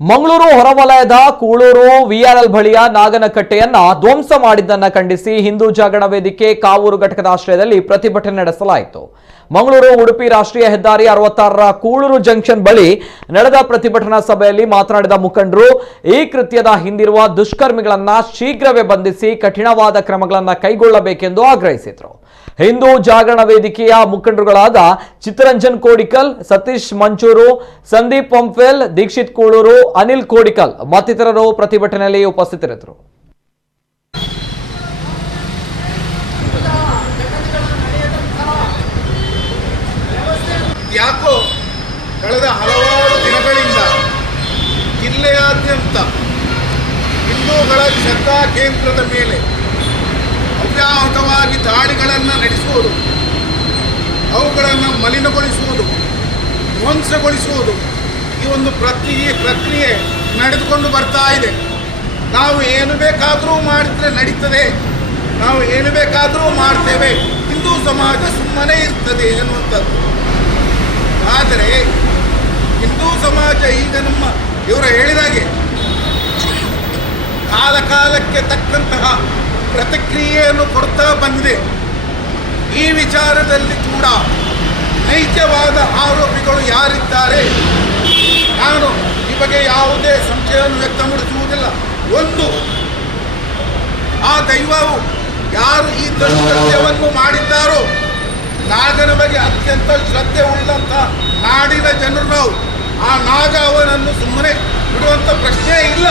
ಮಂಗಳೂರು ಹೊರವಲಯದ ಕೂಳೂರು ವಿಆರ್ಎಲ್ ಬಳಿಯ ನಾಗನಕಟ್ಟೆಯನ್ನ ಧ್ವಂಸ ಮಾಡಿದ್ದನ್ನ ಖಂಡಿಸಿ ಹಿಂದೂ ಜಾಗರಣ ವೇದಿಕೆ ಕಾವೂರು ಘಟಕದ ಆಶ್ರಯದಲ್ಲಿ ಪ್ರತಿಭಟನೆ ನಡೆಸಲಾಯಿತು. ಮಂಗಳೂರು ಉಡುಪಿ ರಾಷ್ಟ್ರೀಯ ಹೆದ್ದಾರಿ 66ರ ಕೂಳೂರು ಜಂಕ್ಷನ್ ಬಳಿ ನಡೆದ ಪ್ರತಿಭಟನಾ ಸಭೆಯಲ್ಲಿ ಮಾತನಾಡಿದ ಮುಖಂಡರು ಈ ಕೃತ್ಯದ ಹಿಂದಿರುವ ದುಷ್ಕರ್ಮಿಗಳನ್ನ ಶೀಘ್ರವೇ ಬಂಧಿಸಿ ಕಠಿಣವಾದ ಕ್ರಮಗಳನ್ನು ಕೈಗೊಳ್ಳಬೇಕೆಂದು ಆಗ್ರಹಿಸಿದರು. ಹಿಂದೂ ಜಾಗರಣ ವೇದಿಕೆಯ ಮುಖಂಡರುಗಳಾದ ಚಿತ್ತರಂಜನ್ ಕೋಡಿಕಲ್, ಸತೀಶ್ ಮಂಚೂರು, ಸಂದೀಪ್ ಪಂಫೆಲ್, ದೀಕ್ಷಿತ್ ಕೂಳೂರು, ಅನಿಲ್ ಕೋಡಿಕಲ್ ಮತ್ತಿತರರು ಪ್ರತಿಭಟನೆಯಲ್ಲಿ ಉಪಸ್ಥಿತರಿದ್ದರು. ಯಾಕೋ ಕಳೆದ ಹಲವಾರು ದಿನಗಳಿಂದ ಜಿಲ್ಲೆಯಾದ್ಯಂತ ಹಿಂದೂಗಳ ಶ್ರದ್ಧಾ ಕೇಂದ್ರದ ಮೇಲೆ ಅವ್ಯಾಹತವಾಗಿ ದಾಳಿಗಳನ್ನು ನಡೆಸುವುದು, ಅವುಗಳನ್ನು ಮಲಿನಗೊಳಿಸುವುದು, ಧ್ವಂಸಗೊಳಿಸುವುದು ಈ ಒಂದು ಪ್ರಕ್ರಿಯೆ ನಡೆದುಕೊಂಡು ಬರ್ತಾ ಇದೆ. ನಾವು ಏನು ಬೇಕಾದರೂ ಮಾಡಿದ್ರೆ ನಡೀತದೆ, ನಾವು ಏನು ಬೇಕಾದರೂ ಮಾಡ್ತೇವೆ, ಹಿಂದೂ ಸಮಾಜ ಸುಮ್ಮನೆ ಇರ್ತದೆ ಎನ್ನುವಂಥದ್ದು. ಆದರೆ ಹಿಂದೂ ಸಮಾಜ ಈಗ ನಮ್ಮ ಇವರು ಹೇಳಿದಾಗೆ ಕಾಲಕ್ಕೆ ತಕ್ಕಂತಹ ಪ್ರತಿಕ್ರಿಯೆಯನ್ನು ಕೊಡ್ತಾ ಬಂದಿದೆ. ಈ ವಿಚಾರದಲ್ಲಿ ಕೂಡ ನೈಜವಾದ ಆರೋಪಿಗಳು ಯಾರಿದ್ದಾರೆ, ನಾನು ಈ ಬಗ್ಗೆ ಯಾವುದೇ ಸಂಶಯವನ್ನು ವ್ಯಕ್ತಪಡಿಸುವುದಿಲ್ಲ. ಒಂದು, ಆ ದೈವವು ಯಾರು ಈ ದುಷ್ಕೃತ್ಯವನ್ನು ಮಾಡಿದ್ದಾರೋ, ನಾಗನ ಬಗ್ಗೆ ಅತ್ಯಂತ ಶ್ರದ್ಧೆ ಉಳ್ಳಂಥ ನಾಡಿನ ಜನರು ನಾವು, ಆ ನಾಗ ಅವನನ್ನು ಸುಮ್ಮನೆ ಬಿಡುವಂಥ ಪ್ರಶ್ನೆ ಇಲ್ಲ.